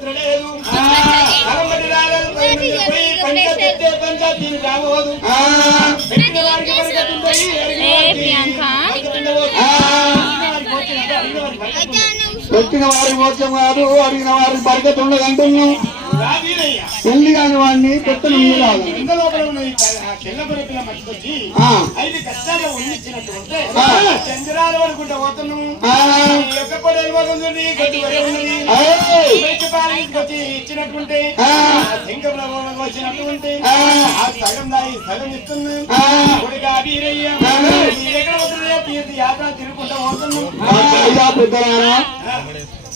పొత్ర లేదు పంచాయతీ రాబోదు పెట్టిన వారికి పెట్టిన వారి మోసం కాదు, అడిగిన వారికి బరకత ఉండదంటున్నాం. పెళ్లి కాని వాడిని పెట్టను చంద్రాలు పడుకుంటా పోతున్నాము ఇచ్చినట్టుంటే వచ్చినట్టుంటే సగం దాయి సగం ఇస్తున్నాం. యాత్ర తిరుగుకుంటా పోతున్నాం.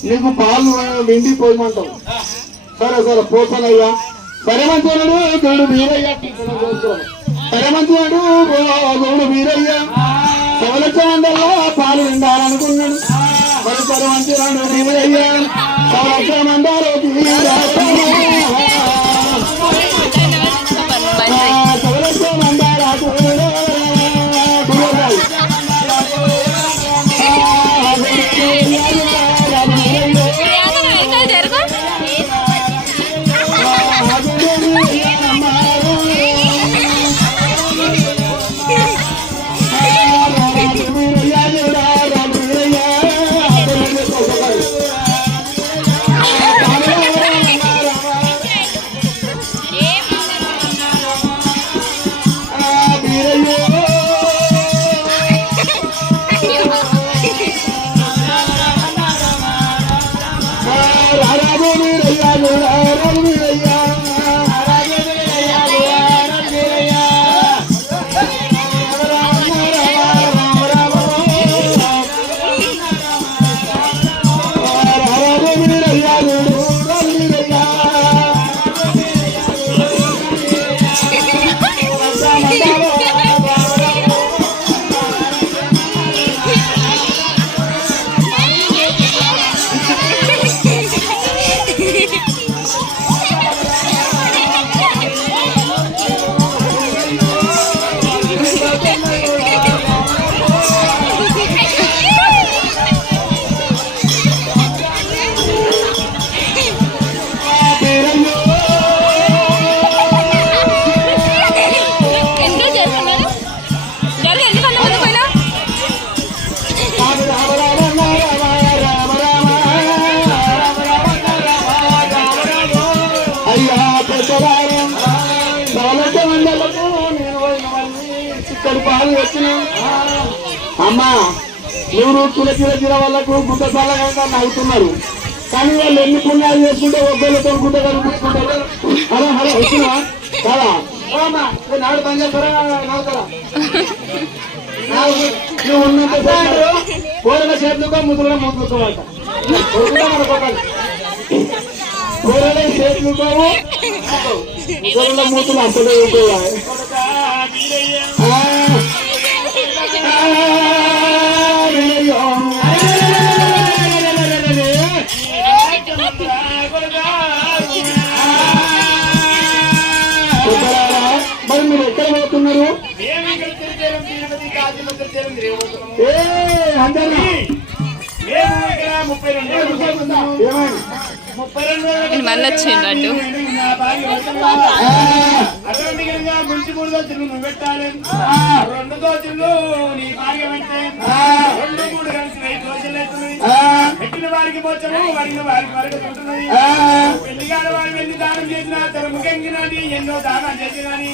నీకు పాలు వెండి పోయమంటావు. సరే సరే పోతానయ్యా. సరే మంచివాడు గౌడు వీరయ్య, సరే మంచివాడు గౌడు వీరయ్య సవలక్ష మండల్లో పాలు విండాలనుకున్నాడు. మరి సరే మంచివాడు వీరయ్య సవలక్ష మండలో సవలక్ష మండాల అమ్మా. ఎవరు చిర వాళ్ళకు గుడ్డ చల్లగా నవ్వుతున్నారు, కానీ వాళ్ళు ఎన్ని పుణ్యాలు చేసుకుంటే ఒక్కళ్ళతో గుడ్డ కనిపించుకుంటారు. హలో హలో వచ్చినా కదా నాడు పని చేస్తారా నవ్వుతారా? నువ్వు ఉన్నంత కూరల చేతులుగా ముద్రలో ముద్దుకోవాలట. కూరల చేతులుకోవు కూరల మూతులు అసలు మరి మీరు ఎక్కడ పోతున్నారు? మళ్ళీ వచ్చిండు మంచి 3 దోచులు నువ్వు పెట్టాలి, 2 దోచులు నీ భార్య పెడితే 2, 3 కలిసి 5 దోశలు అవుతున్నాయి. పెట్టిన వారికి పోచము వరిన వారికి వరకు ఉంటున్నది. పెళ్లిగాడ వారి వెళ్ళి దానం చేసిన తన ముఖంగినది ఎన్నో దానం చేసినని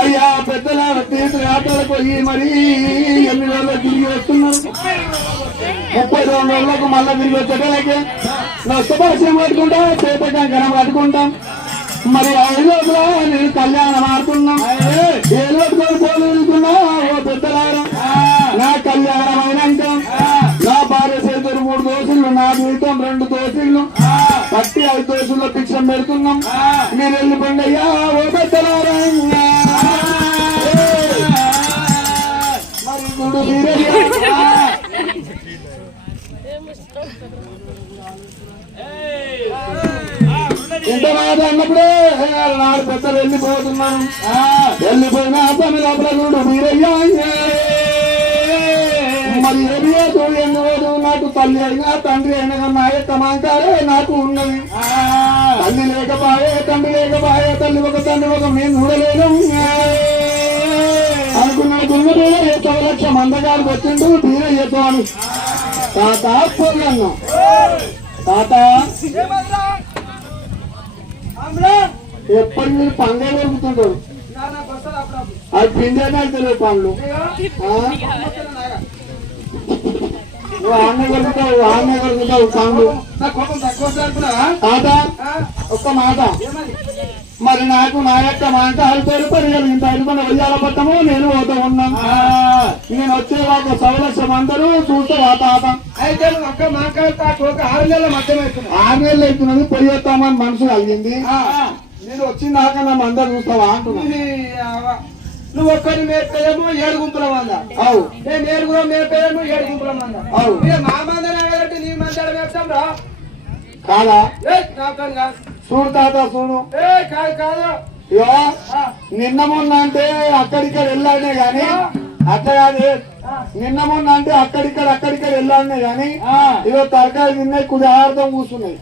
అయ్యా. పెద్దల తీర్థ ఆటలకు పోయి మరి ఎన్ని రోజులు తిరిగి వస్తున్నారు? 32 రోజులకు మళ్ళా తిరిగి వచ్చేటలకే నష్టపరిచయం పట్టుకుంటా, చేత గణం కట్టుకుంటాం. మరి 5 రోజులు నేను కళ్యాణం ఆడుతున్నాం. 7 రోజులు పోలుతున్నా. ఓ పెద్దలారా, నా కళ్యాణం అయినాక నా భార్య చేతులు 3 దోశలు, నా జీవితం 2 దోశలు కట్టి 5 దోశల్లో భిక్షం పెడుతున్నాం. మీరు వెళ్ళిపోండి అయ్యా. ఓ పెద్దలారా, మరి గుడు ఇంత మాట అన్నప్పుడే నాడు పెద్దలు వెళ్ళిపోతున్నాను. వెళ్ళిపోయిన పని లోపల చూడు మీరయ్యా మరి ఏమి లేదు ఎన్ని లేదు నాకు తల్లి అయినా తండ్రి అయినా నా యొక్క మాంకారే నాకు ఉన్నది. తల్లి లేకపోయే తండ్రి లేకపోయే తల్లి ఒక తండ్రి ఒక నేను చూడలేను అనుకున్నాడు. గుమ్మడిలో 100 లక్షల మందగారికి వచ్చిండు బీరయ్యతో అని. తాత పోయాను తాత ఎప్పటి మీరు పండ్లే దొరుకుతుంటారు. అది పిండేనే తెలియదు పండ్లు. నువ్వు ఆమె కొడుకుతావు పండ్లు. తాత ఒక్క మాట మరి నాకు నా యొక్క మాంకాలు పేరుపడి ఇంత ఎలుగున వెయ్యాల పట్టము నేను పోతా ఉన్నాను. నేను వచ్చేవాక 100 లక్షలు అందరూ చూస్తావా తాత? అయితే ఒక్క మాంకాలు ఒక 6 నెలల మధ్యన 6 నెలలు అవుతున్నది పోయి వస్తామని మనసు కలిగింది. నేను వచ్చిందాక నన్ను అందరు చూస్తావా అంటున్నా. నువ్వు ఒక్కరి మేపేమో 7 గుంపుల మంద. అవు నేను 7 మేపేమో 7 గుంపుల మంద. అవు మా మందనే కాబట్టి నీ మందడ మేపుతాం రా కాదా? కాదు చూడు తాత చూడు. కాదు కాదు ఇగో నిన్న మొన్న అంటే అక్కడిక్కడ వెళ్ళానే గాని అట్లా కాదు. నిన్న మొన్న అంటే అక్కడిక్కడ వెళ్ళానే గాని ఇగో తరకాయ తిన్నాయి కుదార్థం కూర్చున్నాయి.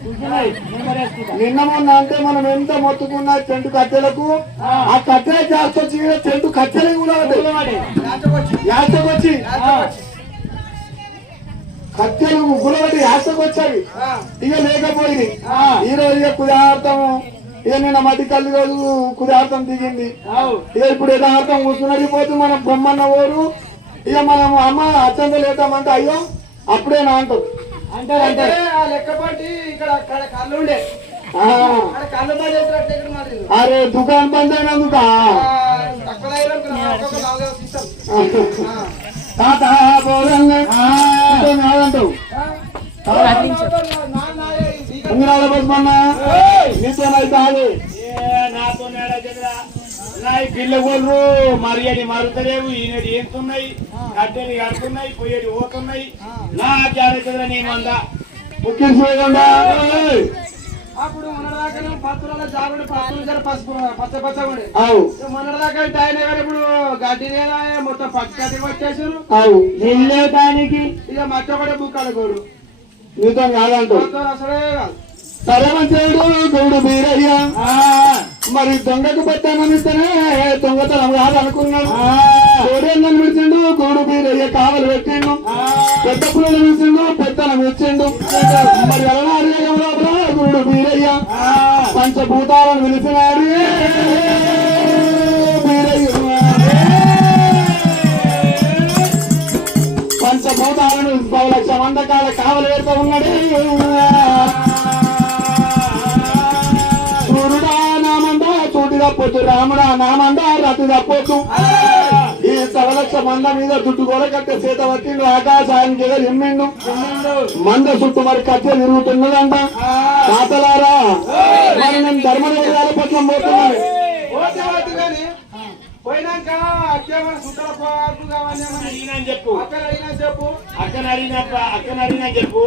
నిన్న మొన్న అంటే మనం ఎంత మొత్తుకున్నా చెంటు కట్టెలకు ఆ కట్టెల జాస్తి వచ్చి చెంటు కట్టెలు కూడా యాసకొచ్చి కట్టెలు గులబడి యాసకొచ్చావి. ఇక లేకపోయింది ఈ రోజు ఇక కుదార్థము. ఇక నిన్న మధ్య కళ్ళు రోజు కుదార్థం దిగింది. ఇక ఇప్పుడు యథార్థం కూర్చున్నది పోతూ మనం బొమ్మన్న ఊరు. ఇక మనం అమ్మ అత్యంత లేదామంటే అయ్యో అప్పుడే నా అంటారు అంటే లెక్కపాటి ఇక్కడ అక్కడ కళ్ళు ఉండే కళ్ళు పడి. అరే దుకాణం బంద్ అయినందుక తాత పోదంటావు నీతోనైతే నాతో పిల్లగోళ్ళు మర్యాద మరుతలేవు. ఈయనది ఏంతున్నాయి కట్టెలు కడుతున్నాయి పోయేది పోతున్నాయి. నా జాగ్రత్త నేమందా ముఖ్యం చూడకుండా అప్పుడు మనదాకా పత్రుల జాగ్రత్త పత్రులు పసుపు పచ్చ పచ్చగుండే. అవు మనదాకా ఆయన గారు ఇప్పుడు గడ్డి లేదా మొత్తం పక్కకి వచ్చేసారు. అవు నీళ్ళే దానికి ఇక మట్టి ఒకటే బుక్కలు గోడు నీతో కాదంటావు. అసలే కాదు. సరే మంచిడు గౌడు బీరయ్య మరి దొంగకు పెట్టామనిస్తేనే దొంగతనం కాదనుకున్నాడు. కోడేళ్ళని విడిచిండు గౌడు బీరయ్య కావలు పెట్టిండు. పెద్ద పుల్లలు విడిచిండు పెద్దలను ఇచ్చిండు. మరి లోపల గౌడు బీరయ్య పంచభూతాలను పిలిచినాడు. బీరయ్య పంచభూతాలను 100 లక్షల మందకాల కావలు పెడతా ఉన్నాడు. తప్పొచ్చు రాముడా నామందా రతి తప్పొచ్చు. ఈ 100 లక్షల మంద మీద దుడ్డు గోడ కట్టే చేత పట్టిండు. ఆకాశానికి ఏదో ఎమ్మిండు మంద చుట్టూ మరి కట్టె తిరుగుతున్నదంట. తాతలారా మరి నేను ధర్మదేవాల పట్ల పోతున్నాను. పోయినాక సుట్టల పాటు కావాలి చెప్పు. అక్కడ అడిగినా చెప్పు.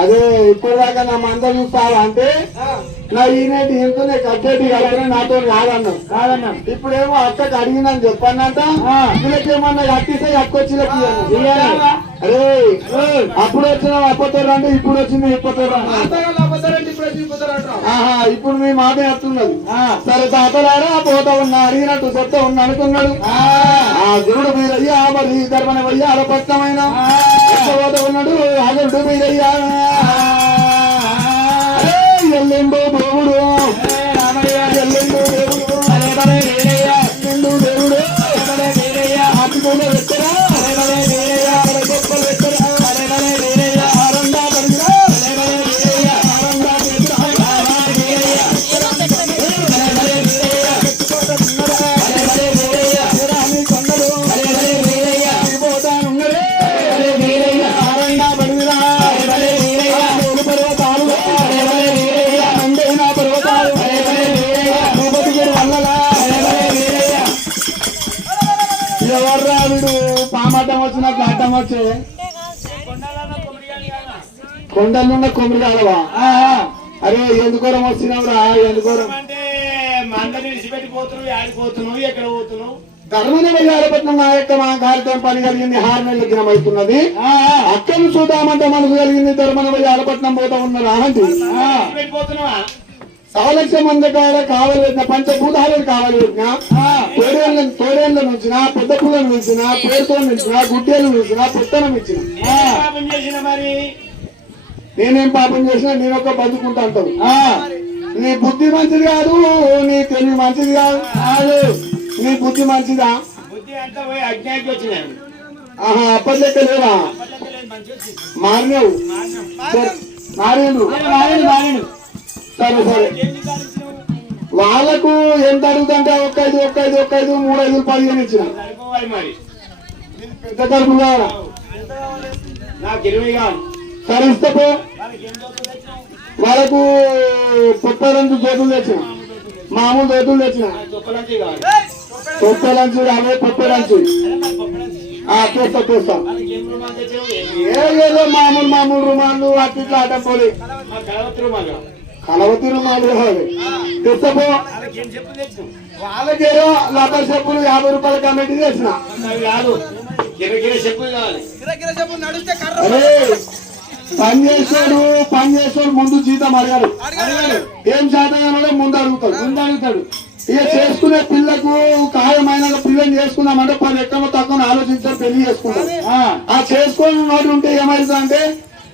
అదే ఇప్పటిదాకా నా మంద చూస్తావా అంటే నా ఈనేటి ఇంతనే కట్టేటి కలిగిన నాతో కాదన్నా. ఇప్పుడేమో అక్కకి అడిగినని చెప్పానంట. వీళ్ళకేమన్నా కట్టిస్తే అక్కొచ్చి అరే అప్పుడు వచ్చిన అప్పతారు అంటే ఇప్పుడు వచ్చింది ఇప్పతారు. ఇప్పుడు మీ మాట చెప్తున్నది. సరే తాతలారా పోతా ఉన్నా అడిగినట్టు చెప్తా ఉన్నా అనుకున్నాడు. ఆ గురుడు మీరయ్యా మరి ధర్మని వయ్యా అలపత్తమైన పోతా ఉన్నాడు. అగరుడు మీరయ్యా ఎల్లిండు దేవుడు ఎల్లిండు దేవుడు ఎల్లిండు దేవుడు అప్పుడు ఎక్కడా ఎవర్రావిడు పామటం వచ్చినట్లు అడ్డం వచ్చే కొండలున్న కొమ్మిడి కాలవా అరే ఎందుకోరం వచ్చినావురా ఎందుకోరం అంటే మందని విడిచిపెట్టిపోతున్నావు ఆడిపోతున్నావు ఎక్కడ పోతున్నావు ధర్మనగర్ ఆడపట్నం నా యొక్క మా కార్యక్రమం పని కలిగింది 6 నెలల దినం అవుతున్నది అక్కడిని చూద్దామంటే మనసు కలిగింది ధర్మనగర్ ఆడపట్నం పోతా ఉన్నారు ఆంటీ వెళ్ళిపోతున్నావా సవలక్ష మంది కాడ కావాలి పెట్టిన పంచభూతాలను కావాలి పెట్టిన తోడేళ్ళ నుంచిన పెద్ద పూలను నుంచిన పేరుతో నుంచిన గుడ్డేలు నుంచిన పుత్తనం ఇచ్చిన పాపం చేసిన మరి నేనేం పాపం చేసినా నేను ఒక బతుకుంటా అంటావు నీ బుద్ధి మంచిది కాదు నీ తెలివి మంచిది కాదు నీ బుద్ధి మంచిదా బుద్ధి అంతా పోయి అజ్ఞానికి వచ్చినాను ఆహా అప్పట్లెక్క లేవా మారినావు మారేండు సరే సరే వాళ్ళకు ఎంత అడుగుతుంటే ఒక్క ఐదు 3 5 15 ఇచ్చిన సరిపోవాలి మరి పెద్ద కడుపు కావాలా నాకు 20 కావాలి సరే ఇస్తే పో వాళ్ళకి ఏం దోస్తులు తెచ్చినావు వాళ్ళకు 30 జోతులు తెచ్చిన మామూలు జోతులు తెచ్చిన చొప్పలంచి కావాలి 30 లంచు 30 లంచు చూస్తా వాళ్ళకి ఏం రుమాలు తెచ్చినావు ఏదో మామూలు రుమాలు అట్లా ఇట్లా ఆటం పోలే మా కలవత్తి రుమాలు కలవతి రుమాలు కావాలి తెచ్చపో వాళ్ళకి ఏం చెప్పులు తెచ్చినావు వాళ్ళకేదో లబ్బర్ చెప్పులు 50 రూపాయల కమిటీ చేసిన అవి కాదు గిరగిర చెప్పులు కావాలి అరే పని చేసాడు ముందు జీతం అడగాడు ఏం శాతం ముందు అడుగుతాడు ఇక చేసుకునే పిల్లకు ఖాయమైన పిల్లని చేసుకుందామంటే 10 ఎక్కడో తక్కువ ఆలోచించారు పెళ్లి చేసుకుంటారు ఆ చేసుకుని నోటి ఉంటే ఏమైతుంది అంటే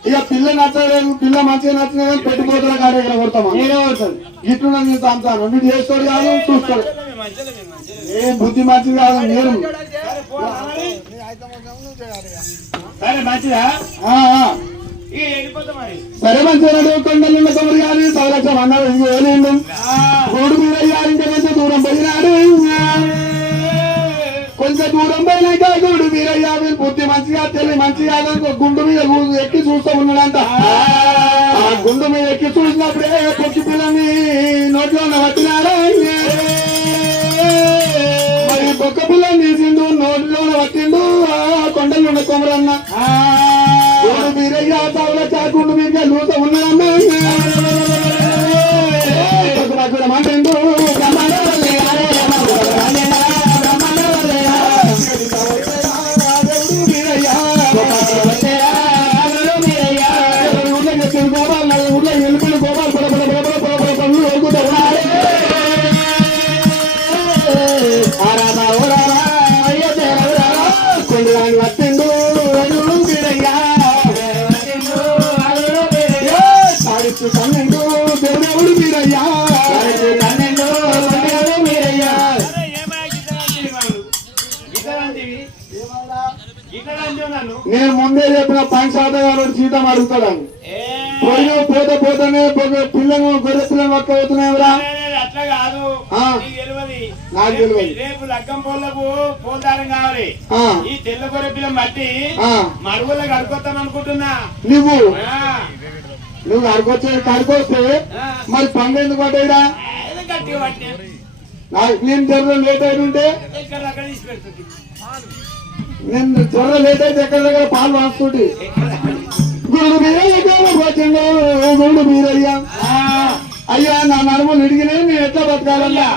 ఇక పిల్ల నచ్చలేదు పిల్ల మంచిగా నచ్చలేదు పెట్టుకోతుల కాడ ఇక్కడ కొడతామా నేనే కొడతాను ఇట్లా నేను తాంతాను మీరు చేస్తాడు కాదు చూస్తాడు ఏం బుద్ధి మంచిది కాదు నేను సరే మంచిదా ఇక వెళ్ళిపోతా మరి సరే మంచిగా కొండలున్న కొమ్మరి గారి సౌలక్షం అన్నాడు ఇంకో ఏలేండు రోడ్డు మీద ఇంకా కొంచెం దూరం పోయినాడు కొంచెం దూరం పోయినాక గుడు వీరయ్యా వీళ్ళు బుద్ధి మంచిగా తెలివి మంచిగా గుండు మీద ఎక్కి చూస్తూ ఉన్నాడంట ఆ గుండు మీద ఎక్కి చూసినప్పుడే పొక్కి పిల్లని నోట్లో పట్టినాడు మరి బొక్క పిల్లని తీసిండు నోట్లో పట్టిండు కొండలు ఉన్న కొమరన్న గుడు వీరయ్య తావుల చాకుండు మీద లూత ఉన్నాడన్నా మాట్లాడు నేను ముందే చెప్పిన 5 గారు జీతం అడుగుతాడని పోతేనే పిల్లలు గొర్రె పిల్లలు పక్క అవుతున్నాయిరా అట్లా కాదు నాకు తెలియదు రేపు లగ్గం పోలకు పోతారం కావాలి ఈ తెల్ల గొర్రె పిల్లం బట్టి మరుగులో కడుకొస్తాను అనుకుంటున్నా నువ్వు కడుకొస్తే మరి పండు ఎందుకు పడ్డాయిరా గట్టిగా పట్టినా నేను త్వరలో లేట్ అయి ఉంటే అక్కడ తీసి పెడుతుంది నేను త్వరలో లేట్ అయితే ఎక్కడ దగ్గర పాలు వాస్తుంటే గుడు మీరయ్యా అయ్యా నా నడుములు ఇడిగినే నేను ఎట్లా బతకాలయ్యా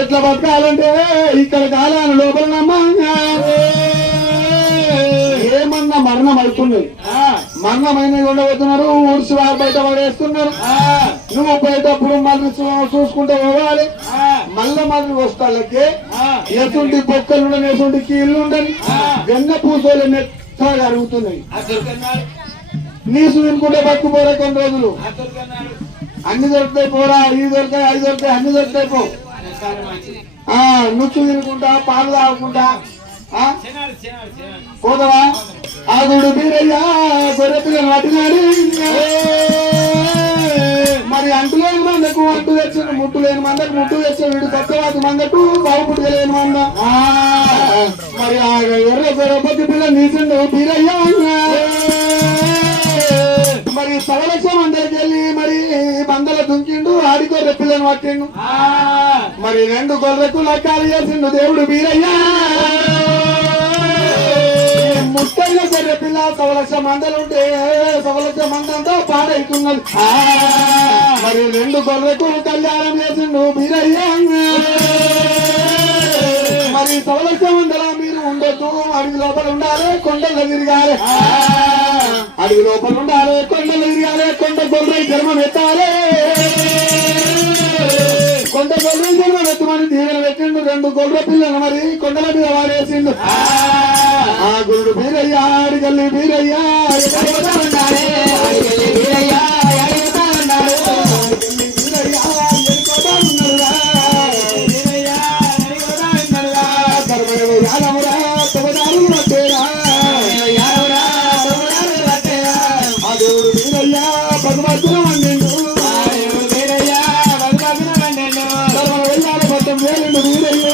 ఎట్లా బతకాలంటే ఇక్కడ కాలాన్ని లోపలనమ్మా ఏమన్నా మరణం అవుతున్నది మరణమైన ఉండబోతున్నారు ఊడ్చి వారు బయట పడేస్తున్నారు నువ్వు బయటప్పుడు మళ్ళీ చూసుకుంటూ పోవాలి మళ్ళీ వస్తాళ్ళకి ఎటువంటి బొక్కలు ఎటువంటి కీళ్ళు ఉండని వెన్న పూసోలు మెత్తగా అరుగుతున్నాయి నీసు తినుకుంటే పట్టుకుపోరా కొన్ని రోజులు అన్ని దొరుకుతాయి పోరా ఇవి దొరుకుతాయి అవి దొరుకుతాయి అన్ని దొరుకుతాయి పో నుచ్చు తినుకుంటా పాలు తాగుకుంటా పోదవా ఆగుడు మీరయ్యా గొర్రె పిల్లలు పట్టినాడు మరి అంటులేని మందకు అంటు తెచ్చిన ముట్టు లేని మందకు ముట్టు తెచ్చిన వీడు కొత్తవాతి మందకు బాగుపుట్టు లేని మంద మరి ఆ ఎర్ర గొర్రె పిల్లలు నీసిండు మీరయ్యా మరి సవలక్షం అందరికి వెళ్ళి మరి మందల దుంకిండు ఆడి గొర్రె పిల్లని పట్టిండు మరి 2 గొర్రెకు లెక్కలు చేసిండు దేవుడు మీరయ్యా ఊరిలా 1,00,000 మందలుంటే 1,00,000 మందంతా పాడైతున్నది. మరి 2 గొర్రెకు కళ్యాణం చేసిండు బీరయ్య. మరి 1,00,000 మందలా మీరు ఉండొద్దు, అడవి లోపల ఉండాలి, కొండలు తిరగాలి. అడవి లోపల ఉండాలి, కొండలు తిరగాలి, కొండ గొర్రె జన్మం ఎత్తాలి. కొండ గొర్రె జన్మం ఎత్తమని దీవెన పెట్టిండు. 2 గొర్రె పిల్లలు మరి కొండల మీద వాడేసిండు. ఆ గురుడు బీరయ్య అడిగల్లి బీరయ్య ఉండాలి, అడిగల్లి బీరయ్య అడిగతా ఉన్నాడు. బీరయ్య ఎడుకోతా ఉన్నాడురా, బీరయ్య అడిగతా ఉన్నాడురా. కర్మేవ యాదవురా తమదారులు వచ్చేరా, యాదవురా తమదారులు వచ్చేరా. ఆ దేవుడు బీరయ్య భగవంతుడు వండిండు, బీరయ్య భగవంతుడు వండిండు. కర్మ వెళ్ళాల మొత్తం వేలుండు బీరయ్య.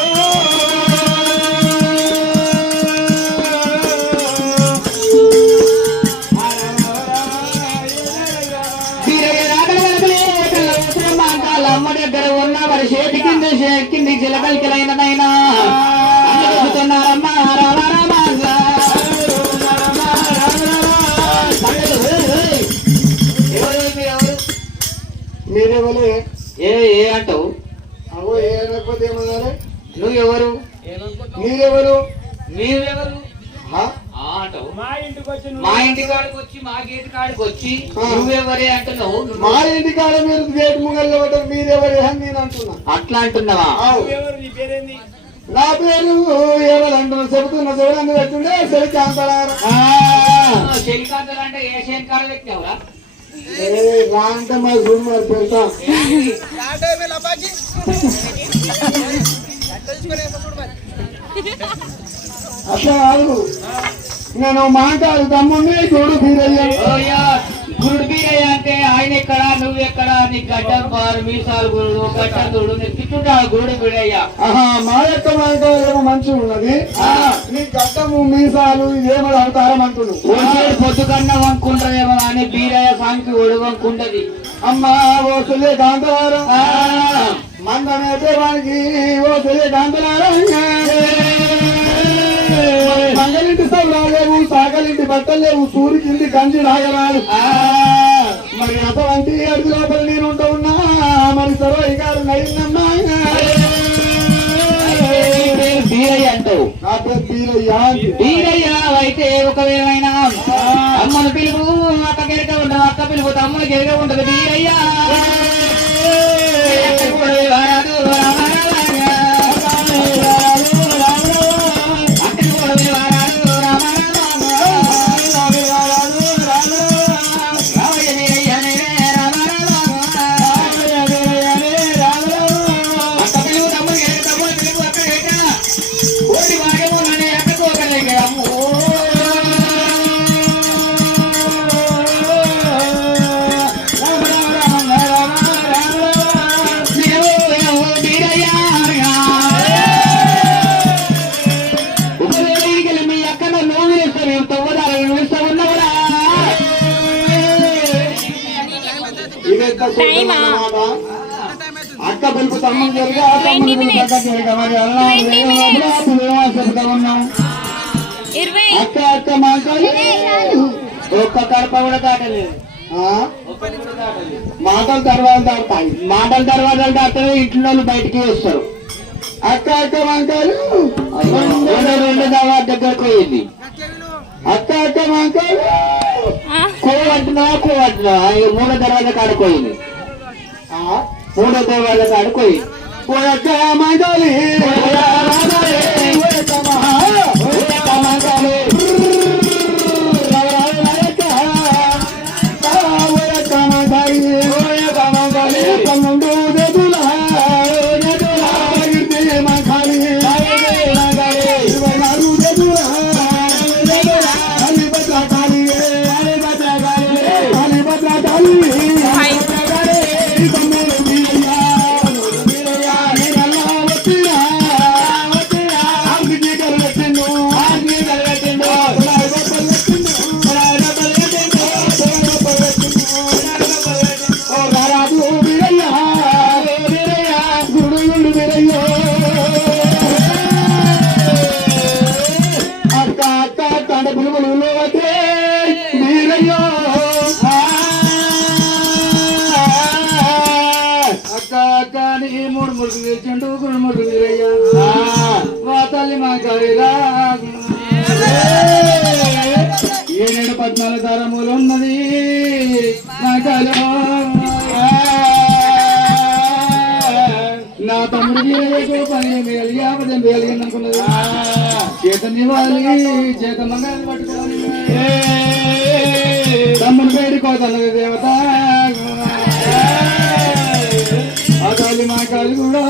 అమ్మ దగ్గర ఉన్న మరి చేతి కింది చిలకలికలైనదైనా చెబుతున్నారమ్మా. మీరెవరు? ఏ అంటావు? అవో ఏ అనకపోతే ఏమన్నారు? నువ్వెవరు? మీరెవరు? మీరెవరు అంటావు? మా ఇంటి కాడికి వచ్చి మా గేట్ కాడికి వచ్చి నువ్వెవరే అంటున్నావు? మా ఇంటి కాడ మీరు గేట్ ముంగల్లో పడ్డారు, మీరెవరే అని నేను అంటున్నా. అట్లా అంటున్నావా? నా పేరు ఎవరు అంటున్నా, చెబుతున్నా చూడండి. పెట్టుండే శనికాంతరారు. శనికాంతలు అంటే ఏ శనికాలు పెట్టినావురా? రాంటే మా గుడి మరి పెడతా. అట్లా కాదు, నేను మాట్లాడు తమ్ముడిని గురుడు బీరయ్య. గురుడు బీరయ్య అంటే ఆయన ఎక్కడ నువ్వు ఎక్కడ? నీ గడ్డ బారు మీసాలు గురుడు గడ్డదుడు తిట్టున్నాడు గురుడు బీరయ్య. మా యొక్క మాంకాలేమో మంచిగా ఉన్నది, నీ గడ్డము మీసాలు ఏమో అవతారం అంటున్నావు. పొద్దు కన్నా వంకుంటారేమో అని బీరయ్య సాంకి ఒడి వంకుంటది. అమ్మా ఓ సులే కాంతవారం మందమైతే వానికి ఓ సులే కాంతవారం. మంగళింటి సభ రాలేవు, సాగలింటి బట్టలు లేవు, సూర్యుకింది గంజి రాగరాదు. మరి అటువంటి అడుగు లోపల నేను ఉంటా ఉన్నా. మరి సర్వయ్య గారు నైందమ్మా. బీరయ్య అంటావు? నా పేరు బీరయ్య. బీరయ్య అయితే ఒకవేళ అమ్మను పిలుపు అక్క గిరక ఉండదు, అక్క పిలుపు తమ్ముడు గిరక ఉంటది. బీరయ్య అక్క పిలుపు తమ్ముడు జరిగా మరి అలా చెబుతా ఉన్నాం. అక్క అక్క మాట్లాడి ఒక్క కడప కూడా దాటలేదు. మాటల తర్వాత దాటాయి, మాటల తర్వాత దాటారు. ఇంట్లో బయటికి వస్తారు. అక్క అక్క మాంకాలు 2 దావా దగ్గరకు పోయింది. అక్క అక్క మాంకాలు కోవంటున్నావా 3వ దర్వాజా కాడుకోయింది. 3వ దర్వాజా కాడుకోయి పోయక్క మాంకాలి పిలుపులు తెచ్చిండు కుడుముడు వీరయ్య వా తల్లి మా కవిరా 14 తరములు ఉన్నది నా కలో నా తమ్ముడు వీరయ్యకు 12,000 వేలిగింది అనుకున్నది చేతనివ్వాలి చేత మంగాలు పట్టుకోవాలి తమ్ముడు వేడుకోతన్నది దేవత ఆ తల్లి మా కాలు కూడా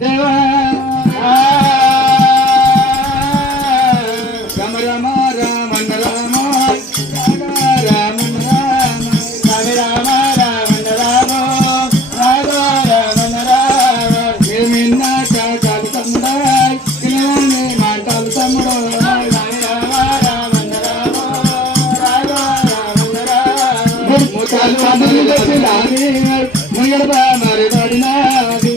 దేవా రామ రామ రామన్న రామ రామన్న రామ రామ రామన్న రామ రామన్న రామ మేమిన్న చాలు తమ్ముడా మాటలు తమ్ముడు ముయడబా మరి పడినాది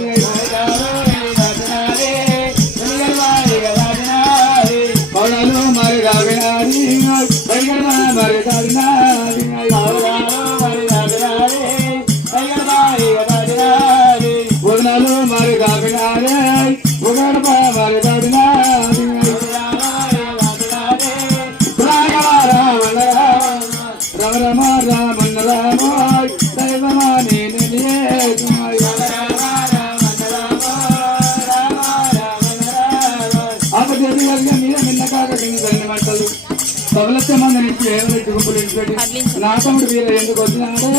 పౌడాలు మరి రావినాది పైగడబా మరి పడినాది వదనాలు మరి రావినాది ఉగడబా మరి పడినాది రామ రామ రామన్న రామ దైవమా నేను అపజరి వర్గ మీద నిన్న కాకటింగ్ మంటలు పగలచ్చ మంది నుంచి ఏమైనా గుంపులు ఇంటిపెట్టి నా తమ్ముడు వీర ఎందుకు వచ్చినాడే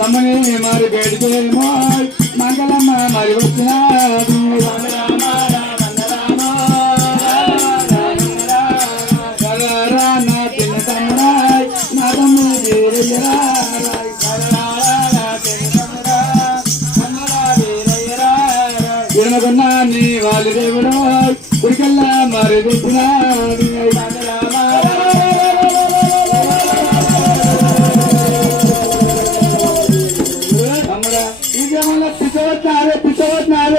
తమ్ముని మరి బయటికేమో మంగళమ్మ మరి వచ్చినా ఎనగొన్నా నీ వాళ్ళు దేవుడు ఉరికల్లా మరి తెచ్చినా ఇదేమన్నా పిచ్చవచ్చినారే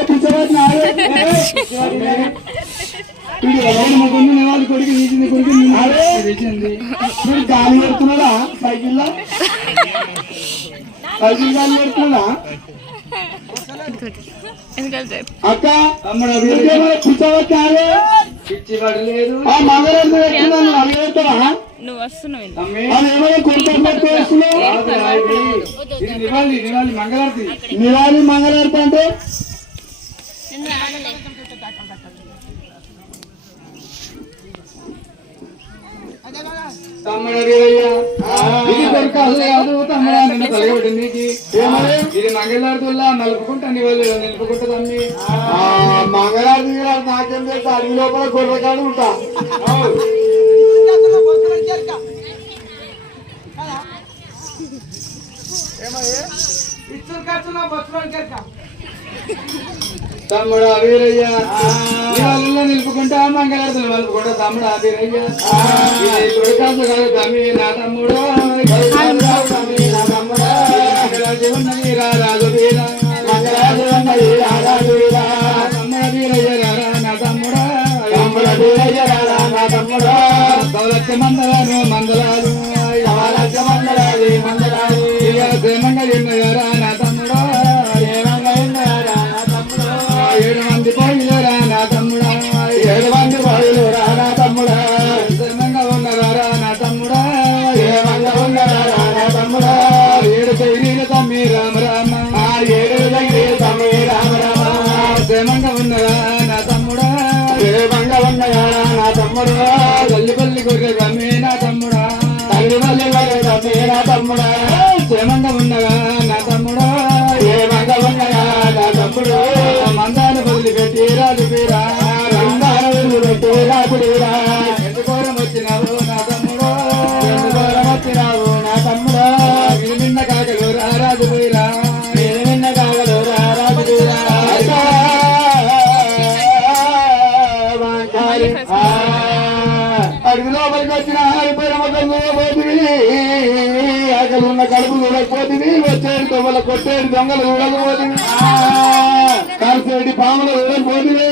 వాళ్ళు కొడుకు నీచింది కొడుకు తెచ్చింది మీరు గాలి పెడుతున్నారా సైకిల్లో గాలి పెడుతున్నా అక్క పిచ్చవచ్చారే పిచ్చి పడలేదు నువ్వు వస్తున్నావు మంగళారతి నివాళి మంగళారతి అంటే తమ్ముడు ఇది దొరకాదు కాదు తమ్ముడా నిన్న తలగబడి నీకు ఇది మంగళారతుల్లా నలుపుకుంటా నీ వాళ్ళు నిలుపుకుంటుందమ్మి మంగళారతి నాకేం తెలుసు అడవి లోపల గొర్రెకాడు ఉంటా తమ్ముడు వీరయ్య వాళ్ళు నిలుపుకుంటా మంగళారతులు మలుపుకుంటా తమ్ముడు వీరయ్య కొడుకాసు కాదు తమ్మి నా తమ్ముడు మంగళారతి ఉన్నది రారాజు వీర మంగళారతి ఉన్నది రారాజు వీర తమ్ముడు వీరయ్య రారా నా తమ్ముడు తమ్ముడు వీరయ్య రారా నా తమ్ముడు దౌలత్య మందలాలు మందలాలు దౌలత్య మందలాది మందలాలు శ్రీమంగళ రారా నా తమ్ముడు ఏమంగళ 7 మంది పోయిలేరా నా తమ్ముడా 7 మంది పోయిలేరా నా తమ్ముడా శ్రమంగా ఉన్నవారా నా తమ్ముడా ఏమంగా ఉన్నవారా నా తమ్ముడా 7 శైలీల తమ్మి రామ రామ 7 శైలీల తమ్మి రామ రామ శ్రమంగా ఉన్నవా నా తమ్ముడా శ్రమంగా ఉన్నవారా నా తమ్ముడా తల్లిపల్లి గొర్రె తమ్మి నా తమ్ముడా తల్లిపల్లి గొర్రె తమ్మి నా తమ్ముడా శ్రమంగా ఉన్నవా నా తమ్ముడా ఏమంగా ఉన్నవా నా తమ్ముడు మందాలు వదిలిపెట్టి రాజు పీరా మందాలు వదిలిపెట్టి రాజు పీరా ఎందుకోరం వచ్చినావు నా తమ్ముడు ఎందుకోరం వచ్చినావు నా తమ్ముడు మీరు నిన్న కాగలు రాజు పీరా మీరు నిన్న కాగలు రాజు పీరా అడుగు లోపలికి వచ్చిన ఆరిపోయిన పోతుంది ఆకలి ఉన్న కడుపు చూడకపోతుంది వచ్చేది దొంగలు కొట్టేది దొంగలు చూడకపోతుంది కలిసేటి పాములు చూడకపోతుంది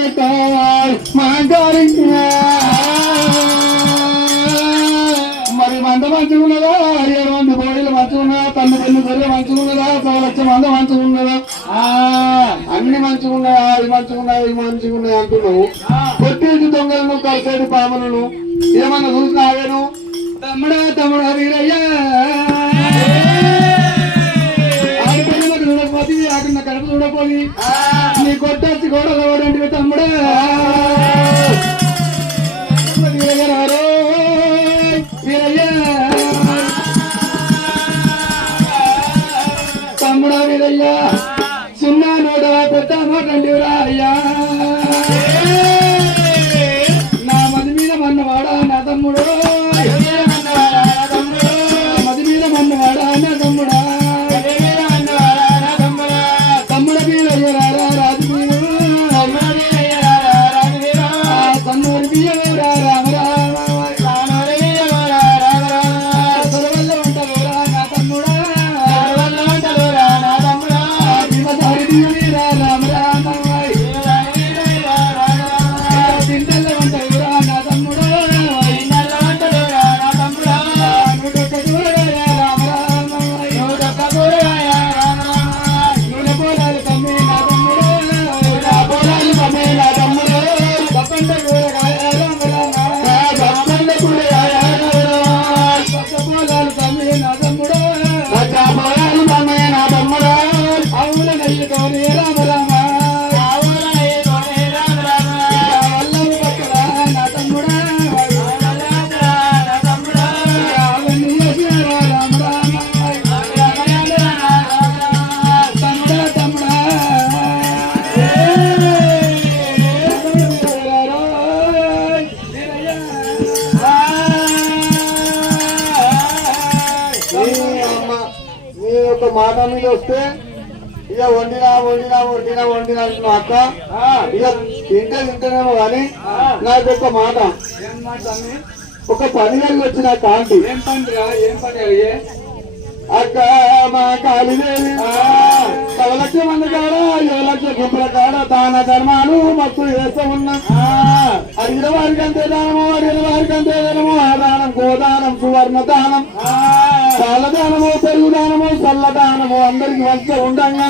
మంచిగా ఉన్నదా 7 మంది బోడీలు మంచిగా ఉన్నదా తల్లి పెళ్లి సరే మంచిగా ఉన్నదా 1 లక్ష మంది మంచిగా ఉన్నదా అన్ని మంచిగా ఉన్నాయా అది మంచిగా ఉన్నాయి ఇవి మంచిగా ఉన్నాయి అంటున్నావు కొట్టేది దొంగలను కలిసేది పాములను ఏమన్నా చూసినావేను తమ్ముడా వీరయ్యా ఆడిపోయిన చూడకపోతే ఆడిన కడుపు చూడపోయి నీ కొట్టేసి కూడా ఓడంటివి తమ్ముడా వీరయ్యా తమ్ముడా వీరయ్యా చిన్న నోట పెద్ద నోటండిరా అయ్యా నా మది మీద మన్నవాడా నా తమ్ముడు మది మీద మన్నవాడా నా తమ్ముడా తమ్ముడ వీరయ్యరా రాజు తమ్ముడు బియ్యరా రామ రామ సరవల్ల వంటలోరా నా తమ్ముడా భీమసారి బియ్యరా రామ రామ తింటల్ల వంటలోరా నా తమ్ముడా నూటొక్క కూరగాయ రామ రామ నూనె పోలాలు కమ్మే నా తమ్ముడా పోలాలు కమ్మే నా తమ్ముడు తప్పంట కూరగాయ రామ రామ తప్పంట కూరగాయ పచ్చ పోలాలు కమ్మే నా తమ్ముడా పోలాలు కమ్మే నా తమ్ముడా ఆవుల నెయ్యితోనే రామ రామ వల్లము పక్కడా నా తమ్ముడా అవన్నీ చేసినారా రామ రామ తమ్ముడా తమ్ముడా నీ యొక్క మాట మీద వస్తే ఇక వండినా అక్క ఇక తింటేనేమో కానీ నాకు ఒక మాట ఒక పని కలిగి వచ్చిన కాంతి ఏం పని అడిగే అక్క మా కాళీదేవి 1 లక్ష మంది కాడ 7 లక్ష గుంపుల కాడ దాన ధర్మాలు మస్తు చేస్తూ ఉన్నా అడిగిన వారికి అంతే దానము ఆదానం గోదానం సువర్ణ దానం పాల దానము పెరుగు దానము చల్ల దానము అందరికి మంచిగా ఉండంగా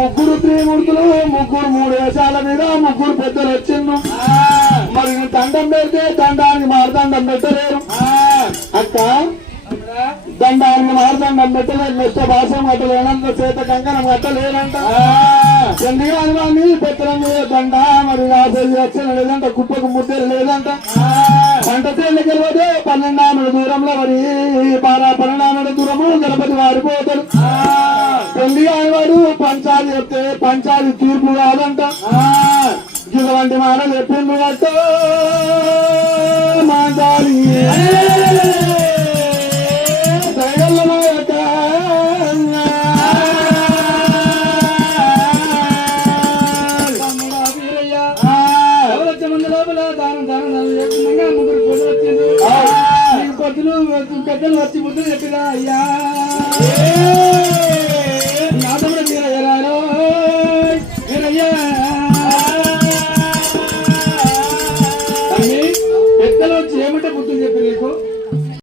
3 త్రిమూర్తులు 3 వేషాల మీద 3 పెద్దలు వచ్చిండు మరి దండం పెడితే దండానికి మారదండం పెట్టలేరు అక్క దండానికి మారదండం పెట్టలేదు నెక్స్ట్ భాషం కట్టలేనంత చేత కంకణం కట్టలేనంట చంద్రగాని పెత్తనం మీద దండ మరి 50 లక్షలు లేదంట కుప్పకు ముద్దలు లేదంట పంట చేళ్ళకి వెళ్ళిపోతే 12 ఆమెల దూరంలో మరి 12 ఆమెల దూరము గణపతి వాడిపోతాడు పెళ్లి కానివాడు పంచాది చెప్తే పంచాది తీర్పు కాదంట ఇటువంటి మాట చెప్పిండు అట్ట మాంచాలి దయగల్లో యొక్క మంది లోపల దానం లేకుండా 3 కోట్లు వచ్చింది 3 పొద్దులు పెద్దలు వచ్చి ముద్దులు చెప్పినా అయ్యా